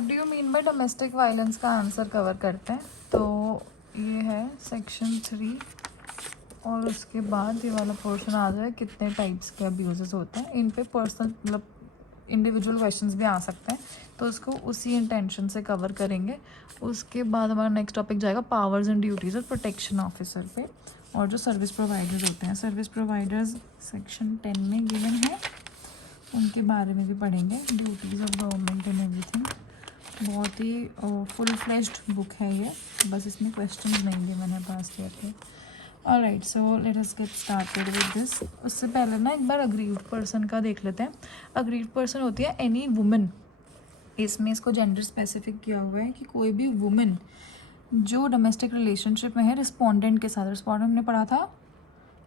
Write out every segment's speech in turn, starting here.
What do you mean by domestic violence का answer cover करते हैं। तो ये है सेक्शन 3 और उसके बाद ये वाला पोर्शन आ जाए कितने टाइप्स के अब्यूजेस होते हैं। इन पे पर्सनल मतलब इंडिविजुअल क्वेश्चंस भी आ सकते हैं, तो उसको उसी इंटेंशन से कवर करेंगे। उसके बाद हमारा नेक्स्ट टॉपिक जाएगा पावर्स एंड ड्यूटीज़ और प्रोटेक्शन ऑफिसर पे, और जो सर्विस प्रोवाइडर्स होते हैं। सर्विस प्रोवाइडर्स सेक्शन 10 में गिवन है, उनके बारे में भी पढ़ेंगे। Duties of government and everything, बहुत ही फुल फ्लेज्ड बुक है ये, बस इसमें क्वेश्चंस नहीं गिवन है पास्ट ईयर के। Alright, so let us get started with this. उससे पहले ना एक बार अग्रीव्ड पर्सन का देख लेते हैं। अग्रीव्ड पर्सन होती है एनी वुमेन, इसमें इसको जेंडर स्पेसिफिक किया हुआ है कि कोई भी वुमेन जो डोमेस्टिक रिलेशनशिप में है रिस्पोंडेंट के साथ। रिस्पोंडेंट हमने पढ़ा था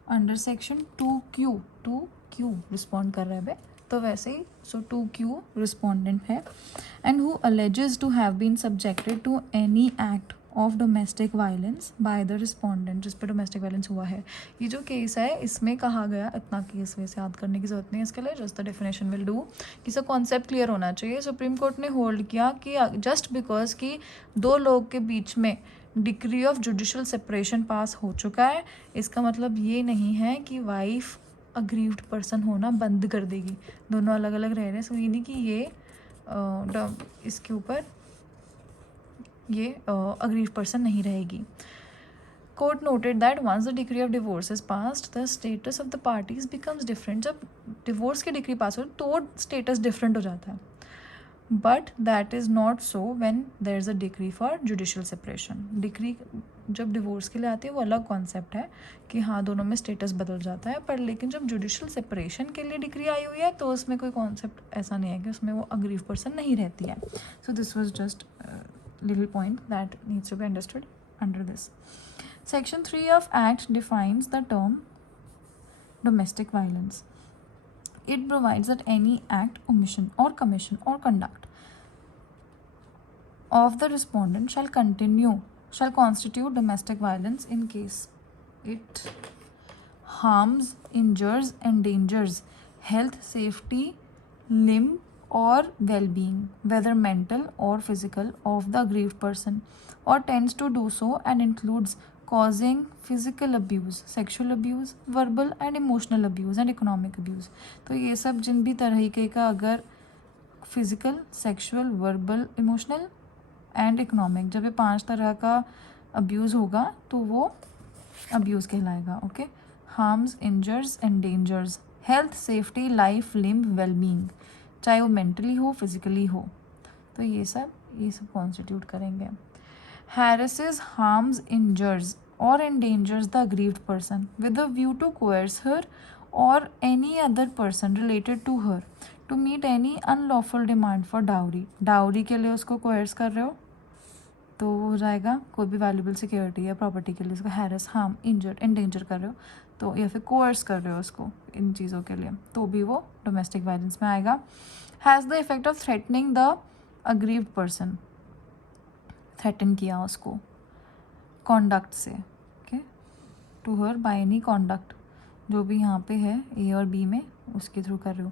अंडर सेक्शन 2Q रिस्पॉन्ड कर रहा है बे, तो वैसे ही सो 2Q रिस्पोंडेंट है। And who alleges to have been subjected to any act of domestic violence by the respondent, जिस पे डोमेस्टिक वायलेंस हुआ है। ये जो केस है इसमें कहा गया, इतना केस वैसे याद करने की जरूरत नहीं है इसके लिए, just the definition will do, कि सब कॉन्सेप्ट क्लियर होना चाहिए। सुप्रीम कोर्ट ने होल्ड किया कि जस्ट बिकॉज कि दो लोग के बीच में डिक्री ऑफ जुडिशल सेपरेशन पास हो चुका है, इसका मतलब ये नहीं है कि वाइफ अग्रीव्ड पर्सन होना बंद कर देगी। दोनों अलग अलग रह रहे हैं, सो ये नहीं कि ये इसके ऊपर ये अग्रीव्ड पर्सन नहीं रहेगी। Court noted that once the decree of divorce is passed the status of the parties becomes different. जब डिवोर्स की डिक्री पास हो तो स्टेटस डिफरेंट हो जाता है, but that is not so when there is a decree for judicial separation. Decree जब divorce के लिए आती है वो अलग कॉन्सेप्ट है कि हाँ दोनों में स्टेटस बदल जाता है, पर लेकिन जब जुडिशियल सेपरेशन के लिए डिक्री आई हुई है तो उसमें कोई कॉन्सेप्ट ऐसा नहीं है कि उसमें वो अग्रीव पर्सन नहीं रहती है। So this was just little point that needs to be understood under this. Section 3 of Act defines the term domestic violence. It provides that any act, omission or commission or conduct of the respondent shall constitute domestic violence in case it harms, injures, endangers health, safety, limb or well-being, whether mental or physical, of the aggrieved person, or tends to do so, and includes causing physical abuse, sexual abuse, verbal and emotional abuse, and economic abuse. तो ये सब जिन भी तरीके का अगर physical, sexual, verbal, emotional and economic, जब ये 5 तरह का अब्यूज़ होगा तो वो अब्यूज़ कहलाएगा। Okay, harms, injures, endangers health, safety, life, limb, wellbeing, चाहे वो मेंटली हो, फिजिकली हो, तो ये सब कॉन्स्टिट्यूट करेंगे। हैरेसेस, harms, injures or endangers the aggrieved person with a view to coerce her or any other person related to her to meet any unlawful demand for dowry. Dowry के लिए उसको कोयर्स कर रहे हो तो वो हो जाएगा कोई भी वैल्यूबल सिक्योरिटी या प्रॉपर्टी के लिए उसको हैरेस, हार्म, इंजर, एंडेंजर कर रहे हो तो, या फिर कोर्स कर रहे हो उसको इन चीज़ों के लिए, तो भी वो डोमेस्टिक वायलेंस में आएगा। Has the effect of threatening the aggrieved person, threaten किया उसको कॉन्डक्ट से, okay, to her by any conduct, जो भी यहाँ पे है ए और बी में उसके थ्रू कर रहे हो।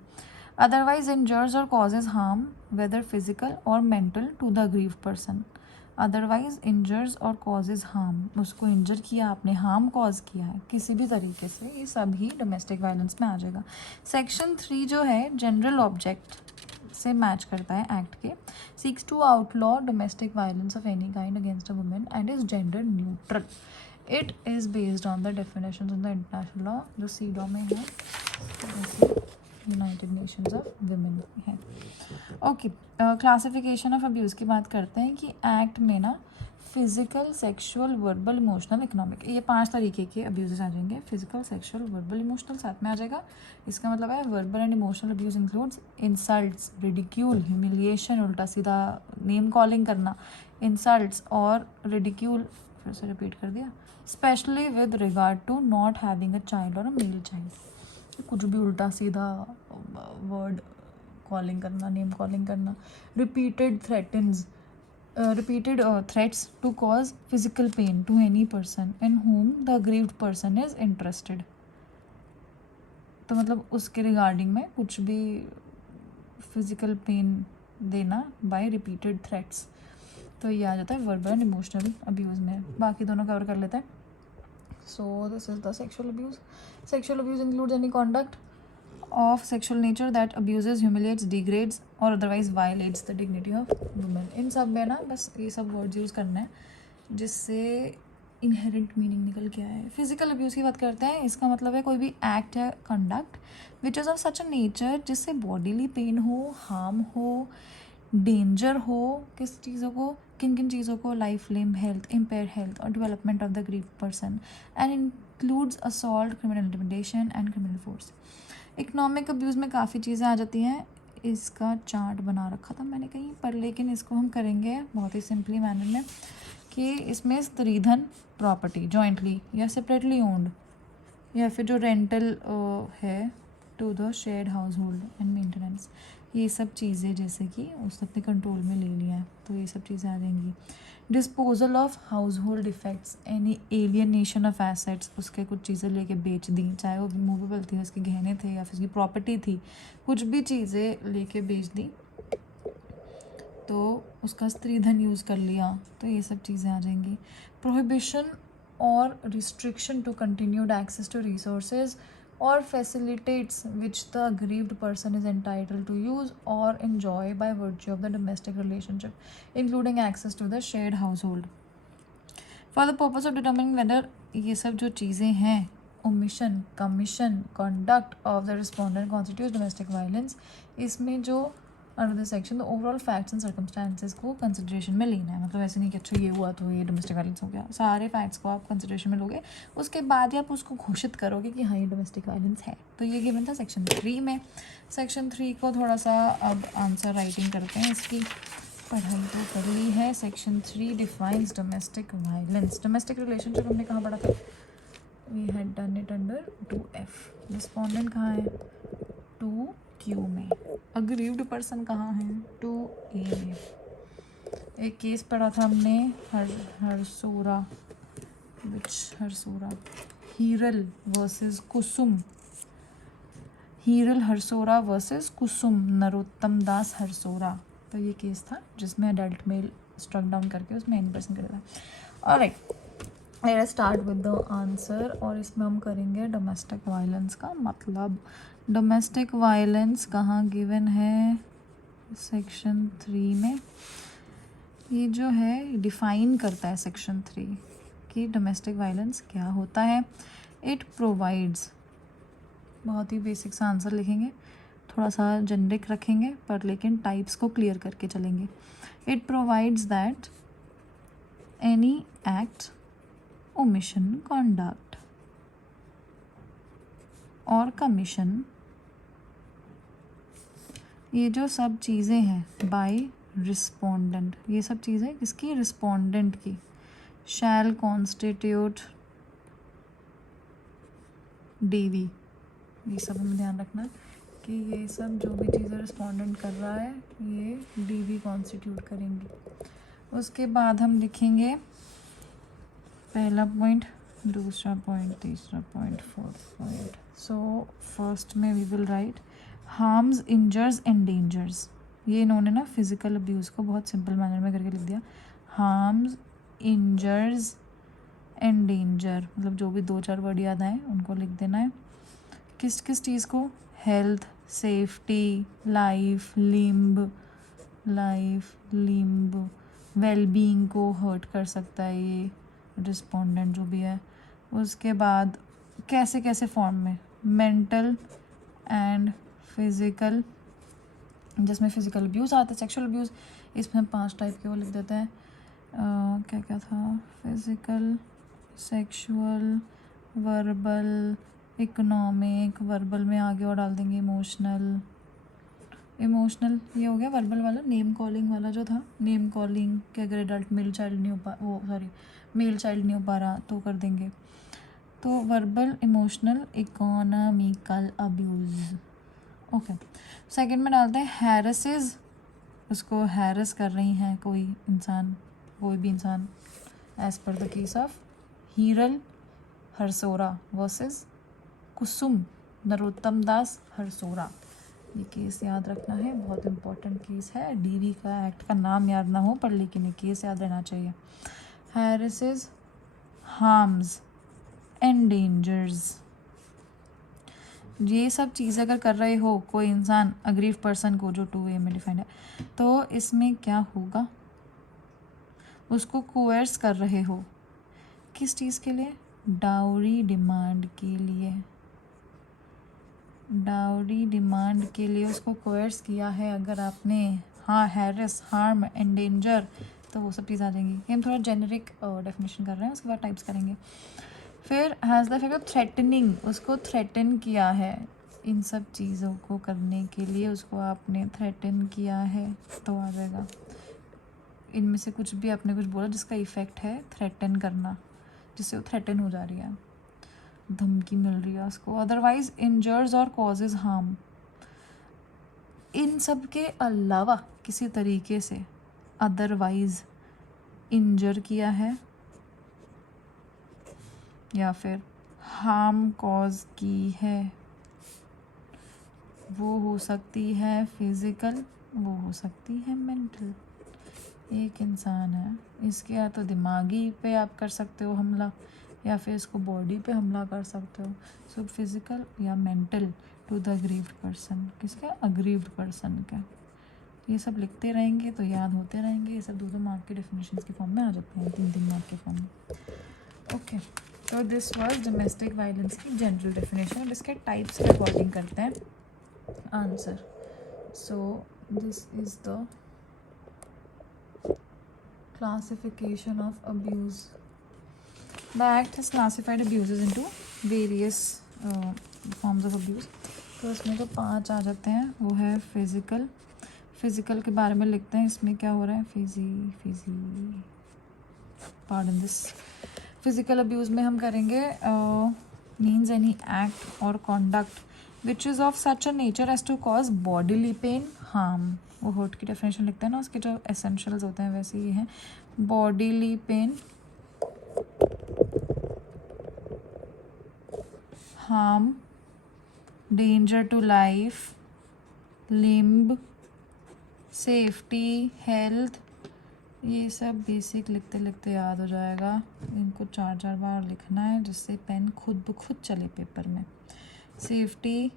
अदरवाइज इंजर्स और कॉजेज हार्म वेदर फिजिकल और mental to the aggrieved person. Otherwise injures और कॉजेज हार्म, उसको इंजर किया आपने, हार्म कॉज किया है किसी भी तरीके से, ये सब ही डोमेस्टिक वायलेंस में आ जाएगा। सेक्शन 3 जो है जनरल ऑब्जेक्ट से मैच करता है एक्ट के। Seeks to outlaw domestic violence of any kind against a women and is gender neutral. It is based on the definitions of the international law, जो CEDAW में है, United Nations of women है। Okay, classification of abuse की बात करते हैं कि act में ना physical, sexual, verbal, emotional, economic, ये 5 तरीके के अब्यूज़ आ जाएंगे। फिजिकल, सेक्सुअल, वर्बल, इमोशनल साथ में आ जाएगा। इसका मतलब है verbal and emotional abuse includes insults, ridicule, humiliation, उल्टा सीधा नेम कॉलिंग करना, इंसल्ट्स और रिडिक्यूल, फिर से रिपीट कर दिया, specially with regard to not having a child और अ मेल चाइल्ड, कुछ भी उल्टा सीधा वर्ड कॉलिंग करना, नेम कॉलिंग करना, repeated threats to cause physical pain to any person in whom the aggrieved person is interested. तो मतलब उसके रिगार्डिंग में कुछ भी फिजिकल पेन देना बाय रिपीटेड थ्रेट्स। तो ये आ जाता है वर्बल एंड इमोशनल अब्यूज़ में। बाकी दोनों कवर कर लेते हैं। So this is the sexual abuse. Sexual abuse includes any conduct of sexual nature that abuses, humiliates, degrades or otherwise violates the dignity of women। इन सब में ना बस ये सब वर्ड्स यूज़ करना है जिससे इनहेरेंट मीनिंग निकल के आए। फिजिकल अब्यूज़ की बात करते हैं, इसका मतलब है कोई भी एक्ट है, conduct which is of such a nature जिससे बॉडीली पेन हो, हार्म हो, डेंजर हो, किस चीज़ों को, किन किन चीज़ों को, life, limb, health, impair health और development of the grieve person, and includes assault, criminal intimidation and criminal force. Economic abuse में काफ़ी चीज़ें आ जाती हैं। इसका चार्ट बना रखा था मैंने कहीं पर, लेकिन इसको हम करेंगे बहुत ही सिंपली मैनर में कि इसमें स्त्रीधन, प्रॉपर्टी जॉइंटली या सेपरेटली ओन्ड, या फिर जो रेंटल है to the shared household and maintenance, ये सब चीज़ें जैसे कि उसने अपने कंट्रोल में ले लिया है, तो ये सब चीज़ें आ जाएंगी। Disposal of house hold effects, any alienation of assets, उसके कुछ चीज़ें लेके बेच दी, चाहे वो मूवेबल थी, उसके गहने थे या फिर उसकी प्रॉपर्टी थी, कुछ भी चीज़ें लेके बेच दी तो उसका स्त्रीधन यूज़ कर लिया, तो ये सब चीज़ें आ जाएंगी। प्रोहिबिशन और restriction to continued access to resources or facilitates which the aggrieved person is entitled to use or enjoy by virtue of the domestic relationship, including access to the shared household. For the purpose of determining whether ये सब जो चीज़ें हैं, omission, commission, conduct of the respondent constitutes domestic violence, इसमें जो under the section the overall facts and circumstances को consideration में लेना है। मतलब ऐसे नहीं कि अच्छा ये हुआ तो ये डोमेस्टिक वायलेंस हो गया, सारे फैक्ट्स को आप कंसिडरेशन में लोगे, उसके बाद ही आप उसको घोषित करोगे कि हाँ ये डोमेस्टिक वायलेंस है। तो ये गिवन था सेक्शन 3 में। सेक्शन 3 को थोड़ा सा अब आंसर राइटिंग करते हैं, इसकी पढ़ाई तो कर ली है। Section 3 defines domestic violence. Domestic relationship हमने कहाँ पढ़ा था? We had done it under 2F। Respondent कहाँ है? 2Q में। अग्रीव्ड पर्सन कहाँ है? 2A में। एक केस पढ़ा था हमने हरसोरा, हीरल वर्सेस कुसुम, हीरल हरसोरा वर्सेस कुसुम, नरोत्तम दास हरसोरा। तो ये केस था जिसमें अडल्ट मेल स्ट्रक डाउन करके उसमें एनी पर्सन कर था। Alright, let's start with the answer, और इसमें हम करेंगे डोमेस्टिक वायलेंस का मतलब। डोमेस्टिक वायलेंस कहाँ गिवन है? सेक्शन 3 में। ये जो है डिफाइन करता है सेक्शन 3 कि डोमेस्टिक वायलेंस क्या होता है। इट प्रोवाइड्स, बहुत ही बेसिक सा आंसर लिखेंगे, थोड़ा सा जेनरिक रखेंगे पर लेकिन टाइप्स को क्लियर करके चलेंगे। It provides that any act, omission, conduct और कमीशन, ये जो सब चीज़ें हैं बाय रिस्पोंडेंट, ये सब चीज़ें किसकी? रिस्पोंडेंट की। शैल कॉन्स्टिट्यूट डीवी, ये सब हमें ध्यान रखना कि ये सब जो भी चीज़ें रिस्पोंडेंट कर रहा है ये डीवी कॉन्स्टिट्यूट करेंगी। उसके बाद हम लिखेंगे पहला पॉइंट, दूसरा पॉइंट, तीसरा point, fourth point. So first में we will write harms, injures, endangers. ये इन्होंने ना फिज़िकल अब्यूज़ को बहुत सिंपल मैनर में करके लिख दिया। हार्म्स, इंजर्स, एंडेंजर, मतलब जो भी 2-4 वर्ड याद आए उनको लिख देना है। किस किस चीज़ को? Health, safety, life, limb, wellbeing को हर्ट कर सकता है ये रिस्पोंडेंट जो भी है। उसके बाद कैसे कैसे फॉर्म में? मेंटल एंड फिज़िकल, जिसमें फिज़िकल अब्यूज़ आता है। सेक्सुअल अब्यूज़, इसमें हम 5 टाइप के वो लिख देते हैं। क्या क्या था? Physical, sexual, verbal, economic, verbal में आगे और डाल देंगे इमोशनल। ये हो गया वर्बल वाला। नेम कॉलिंग वाला जो था, नेम कॉलिंग कि अगर एडल्ट मेल चाइल्ड नहीं हो पा रहा तो कर देंगे। तो verbal, emotional, economical abuse. Okay, second में डालते हैं हैरेसेस, उसको हैरेस कर रही हैं कोई भी इंसान as per the case of Hiral Harsora versus Kusum, Narottam Das Harsora. ये केस याद रखना है, बहुत इम्पोर्टेंट केस है। डीवी का एक्ट का नाम याद ना हो पर लेकिन ये केस याद रहना चाहिए। हैरिसेस हार्म्स एंडेंजर्स, ये सब चीज़ अगर कर रहे हो कोई इंसान अग्रीव पर्सन को, जो 2A में डिफाइंड है, तो इसमें क्या होगा, उसको कोर्स कर रहे हो किस चीज़ के लिए, डाउरी डिमांड के लिए। डाउरी डिमांड के लिए उसको कोर्स किया है अगर आपने, हाँ, हैरिस हार्म एंडेंजर, तो वो सब चीज़ आ जाएंगी। ये हम थोड़ा जेनरिक डेफिनेशन कर रहे हैं, उसके बाद टाइप्स करेंगे। फिर has the effect of threatening, उसको थ्रेटन किया है, इन सब चीज़ों को करने के लिए उसको आपने थ्रेटन किया है तो आ जाएगा। इनमें से कुछ भी आपने कुछ बोला जिसका इफ़ेक्ट है थ्रेटन करना, जिससे वो थ्रेटन हो जा रही है, धमकी मिल रही है उसको। अदरवाइज इंजर्स और कॉजेज हार्म, इन सब के अलावा किसी तरीके से अदरवाइज इंजर किया है या फिर हार्म कॉज की है। वो हो सकती है फिज़िकल, वो हो सकती है मेंटल। एक इंसान है, इसके या तो दिमागी पे आप कर सकते हो हमला या फिर इसको बॉडी पे हमला कर सकते हो। सो फिज़िकल या mental to the aggrieved person, किसका, अग्रीव्ड पर्सन का। ये सब लिखते रहेंगे तो याद होते रहेंगे। ये सब 2-2 मार्क के डेफिनेशन के फॉर्म में आ जाते हैं, 3-3 मार्क के फॉर्म में। ओके, तो दिस वाज डोमेस्टिक वायलेंस की जनरल डेफिनेशन। अब इसके टाइप्स के अकॉर्डिंग करते हैं answer. So this is the classification of abuse. The act has classified abuses into various forms of abuse. तो इसमें जो 5 आ जाते हैं वो है फिज़िकल के बारे में लिखते हैं। इसमें क्या हो रहा है, पार्डन दिस, फिज़िकल अब्यूज़ में हम करेंगे मीन्स एनी एक्ट और conduct which is of such a nature as to cause bodily pain harm. वो हर्ट की डेफिनेशन लिखते हैं ना, उसके जो एसेंशियल्स होते हैं वैसे ये हैं, bodily pain, harm, danger to life, limb, safety, health. ये सब बेसिक लिखते लिखते याद हो जाएगा। इनको 4-4 बार लिखना है जिससे पेन खुद ब खुद चले पेपर में। सेफ्टी,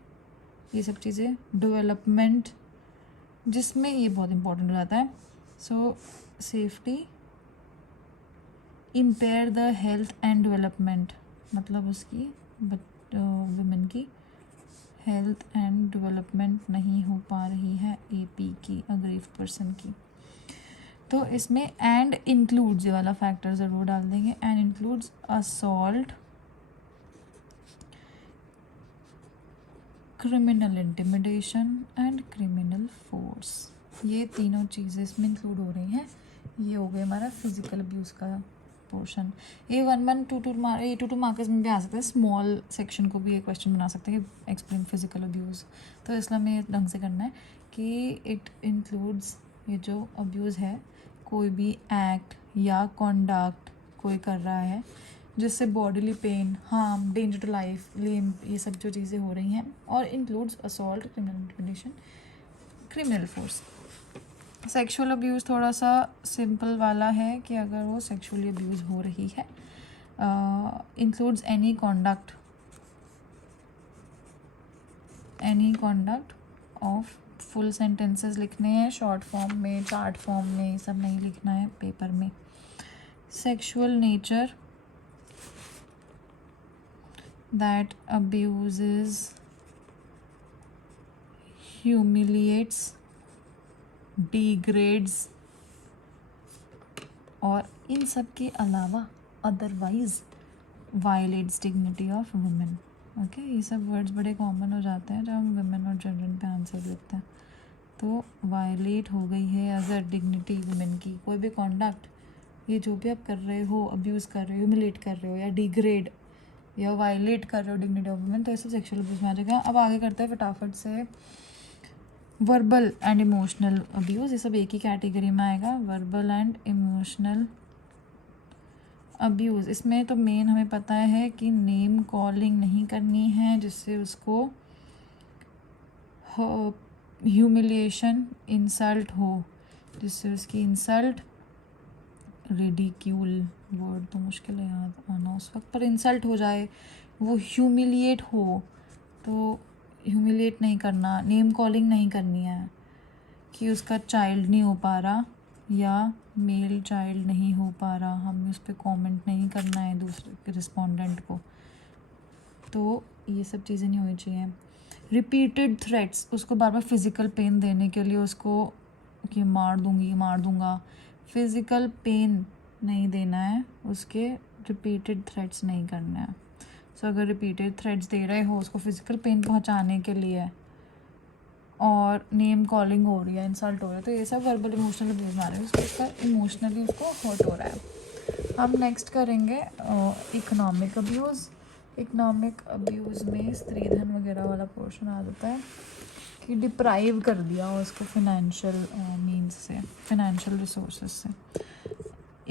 ये सब चीज़ें, डेवलपमेंट, जिसमें ये बहुत इम्पोर्टेंट हो जाता है। सो safety, impair the health and development, मतलब उसकी वुमेन की हेल्थ एंड डेवलपमेंट नहीं हो पा रही है, AP की, अग्रीव्ड पर्सन की। तो इसमें एंड इंक्लूड्स, ये वाला फैक्टर ज़रूर डाल देंगे, and includes assault, criminal intimidation and criminal force. ये तीनों चीज़ें इसमें इंक्लूड हो रही हैं। ये हो गया हमारा फिजिकल अब्यूज़ का पोर्शन। ये 1-1, 2-2 मार्कर्स में भी आ सकता है। स्मॉल सेक्शन को भी ये क्वेश्चन बना सकते हैं, एक्सप्लेन फिजिकल अब्यूज़। तो इसलिए हमें ढंग से करना है कि इट इंक्लूड्स, ये जो अब्यूज़ है, कोई भी एक्ट या कॉन्डक्ट कोई कर रहा है जिससे bodily pain, harm, danger to life, limb, ये सब जो चीज़ें हो रही हैं, और includes assault, criminal intimidation, criminal force. Sexual abuse थोड़ा सा सिंपल वाला है कि अगर वो सेक्सुअली अब्यूज़ हो रही है, includes any conduct of, full sentences लिखने हैं, शॉर्ट फॉर्म में, चार्ट फॉर्म में, ये सब नहीं लिखना है पेपर में। Sexual nature, that abuses, humiliates, degrades, और इन सब के अलावा otherwise violets dignity of women. Okay, ये सब वर्ड्स बड़े कॉमन हो जाते हैं जब हम वुमेन और चिल्ड्रन पे आंसर लिखते हैं। तो वायलेट हो गई है अगर डिग्निटी वुमेन की, कोई भी कॉन्डक्ट, ये जो भी आप कर रहे हो, अब्यूज़ कर रहे हो, ह्यूमिलेट कर रहे हो या डिग्रेड या वायलेट कर रहे हो डिग्निटी ऑफ वुमेन, तो ऐसे सेक्सुअल अब्यूज़ में आ जाएगा। अब आगे करते हैं फटाफट से वर्बल एंड इमोशनल अब्यूज़। ये सब एक ही कैटेगरी में आएगा, वर्बल एंड इमोशनल अब्यूज़। इसमें तो मेन हमें पता है कि नेम कॉलिंग नहीं करनी है जिससे उसको ह्यूमिलिएशन, इंसल्ट हो, जिससे उसकी इंसल्ट, रिडिक्यूल वर्ड तो मुश्किल है याद आना उस वक्त, पर इंसल्ट हो जाए, वो ह्यूमिलिएट हो, तो ह्यूमिलिएट नहीं करना, नेम कॉलिंग नहीं करनी है कि उसका चाइल्ड नहीं हो पा रहा या मेल चाइल्ड नहीं हो पा रहा, हमें उस पर कॉमेंट नहीं करना है दूसरे रिस्पोंडेंट को, तो ये सब चीज़ें नहीं होनी चाहिए। रिपीटेड थ्रेट्स, उसको बार बार फिज़िकल पेन देने के लिए उसको कि मार दूंगी मार दूंगा, फिज़िकल पेन नहीं देना है, उसके रिपीटेड थ्रेट्स नहीं करना है। सो अगर रिपीटेड थ्रेट्स दे रहे हो उसको फिज़िकल पेन पहुंचाने के लिए और नेम कॉलिंग हो रही है, इंसल्ट हो रहा है, तो ये सब वर्बल इमोशनल अब्यूज़ आ रहे हैं, उसका इमोशनली उसको हर्ट हो रहा है। हम नेक्स्ट करेंगे इकोनॉमिक अब्यूज़। इकोनॉमिक अब्यूज़ में स्त्रीधन वगैरह वाला पोर्शन आ जाता है कि डिप्राइव कर दिया उसको फिनेंशियल मीन्स से, फिनेंशियल रिसोर्सेज से।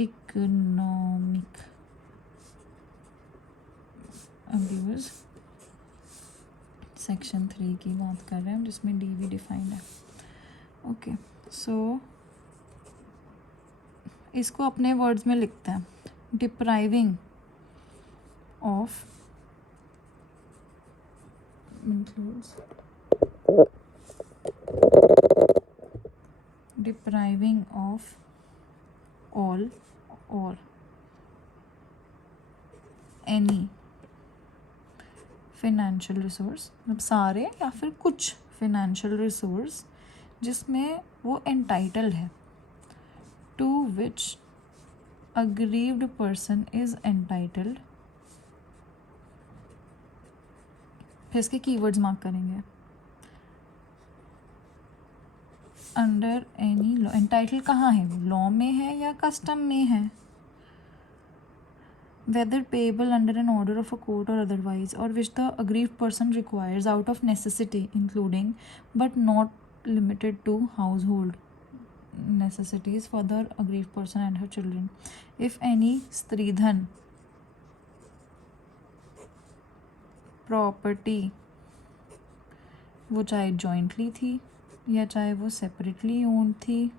इकोनॉमिक अब्यूज़ सेक्शन 3 की बात कर रहे हैं हम, जिसमें डी भी डिफाइंड है। ओके, सो इसको अपने वर्ड्स में लिखते हैं। Depriving of includes depriving of all or any financial resource, मतलब सारे या फिर कुछ financial resource जिसमें वो entitled है, to which aggrieved person is entitled। फिर इसके keywords मार्क करेंगे। अंडर एनी लॉ, एंटाइटल कहाँ है, लॉ में है या कस्टम में है। Whether payable under an order of a court और अदरवाइज, और which the aggrieved person requires out of necessity including but not limited to household necessities for the aggrieved person and her children. If any stridhan property, वो चाहे jointly थी या चाहे वो separately owned थी,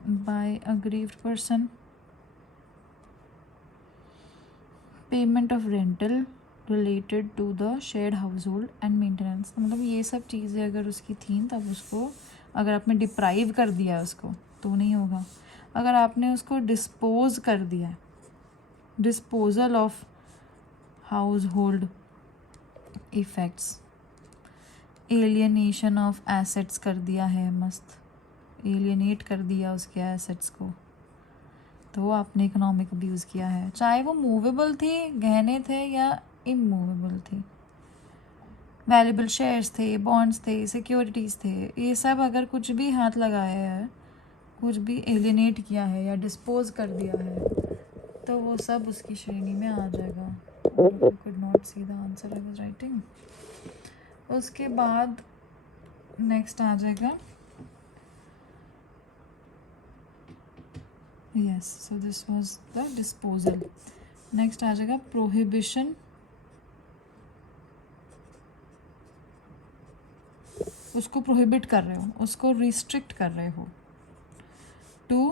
by aggrieved person, payment of rental related to the shared household and maintenance, मतलब ये सब चीज़ें अगर उसकी थी तब उसको, अगर आपने डिप्राइव कर दिया है उसको तो नहीं होगा। अगर आपने उसको डिस्पोज कर दिया है, disposal of house hold effects, alienation of assets कर दिया है, मस्त एलियनेट कर दिया उसके एसेट्स को, तो आपने इकोनॉमिक अब्यूज़ किया है, चाहे वो मूवेबल थी, गहने थे या इमूवेबल थी, वैल्यूबल शेयर्स थे, बॉन्ड्स थे, सिक्योरिटीज़ थे, ये सब अगर कुछ भी हाथ लगाया है, कुछ भी एलियनेट किया है या डिस्पोज कर दिया है, तो वो सब उसकी श्रेणी में आ जाएगा। You could not see the answer I was writing. उसके बाद नेक्स्ट आ जाएगा, yes, so this was the disposal. Next आ जाएगा प्रोहिबिशन, उसको प्रोहिबिट कर रहे हो, उसको रिस्ट्रिक्ट कर रहे हो, to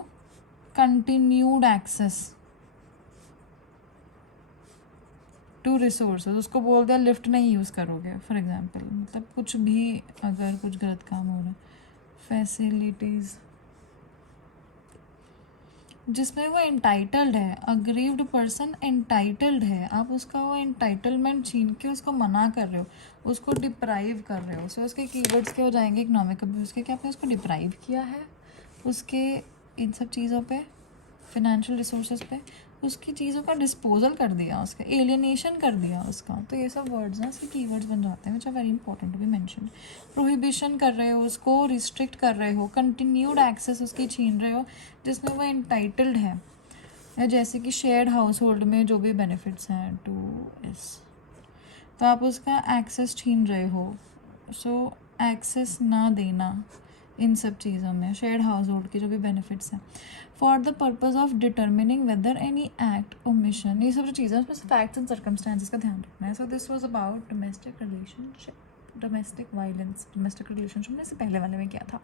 continued access to resources, उसको बोल दिया लिफ्ट नहीं यूज़ करोगे फॉर एग्जांपल, मतलब कुछ भी अगर कुछ गलत काम हो रहा है, फैसिलिटीज़ जिसमें वो एंटाइटल्ड है, अग्रीव्ड पर्सन एंटाइटल्ड है, आप उसका वो एंटाइटलमेंट छीन के उसको मना कर रहे हो, उसको डिप्राइव कर रहे हो। सो उसके कीवर्ड्स क्या हो जाएंगे इकोनॉमिक अब्यूज़ के, कि आपने उसको डिप्राइव किया है उसके इन सब चीज़ों पे, फिनेंशियल रिसोर्सेज पे, उसकी चीज़ों का डिस्पोजल कर दिया, उसका एलियनेशन कर दिया उसका, तो ये सब वर्ड्स ना इसके कीवर्ड्स बन जाते हैं, which are very important to be mention. Prohibition कर रहे हो, उसको रिस्ट्रिक्ट कर रहे हो, कंटिन्यूड एक्सेस उसकी छीन रहे हो जिसमें वो एंटाइटल्ड है, या जैसे कि शेयर्ड हाउस होल्ड में जो भी बेनिफिट्स हैं 2S, तो आप उसका एक्सेस छीन रहे हो। सो एक्सेस ना देना इन सब चीज़ों में, शेयर्ड हाउस होल्ड के जो भी बेनिफिट्स हैं, for the purpose of determining whether any act omission, ये सब जो चीज़ें उसमें फैक्ट्स एंड सर्कमस्टांसिस का ध्यान रखना है. So this was about domestic relationship, domestic violence, domestic relationship में से पहले वाले में क्या था.